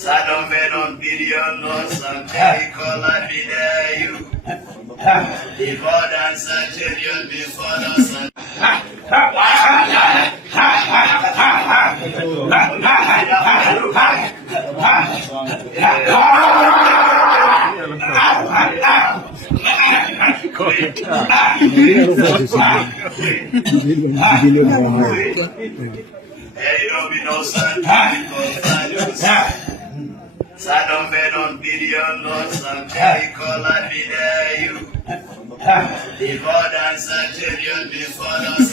Sadom venom bilion nosan perikola videyu. Before than centurion, before the sun. Sadom venom bilion nosan perikola videyu. Before than centurion, before the sun.